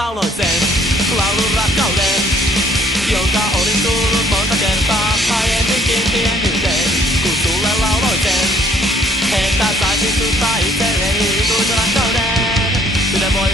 lauloin sen laulun rakkauden, jonka olin tullut monta kertaa aiemminkin tiennyten, kun sulle lauloin sen, että saisin sulta itselleni ikuisen rakkauden. Minä voin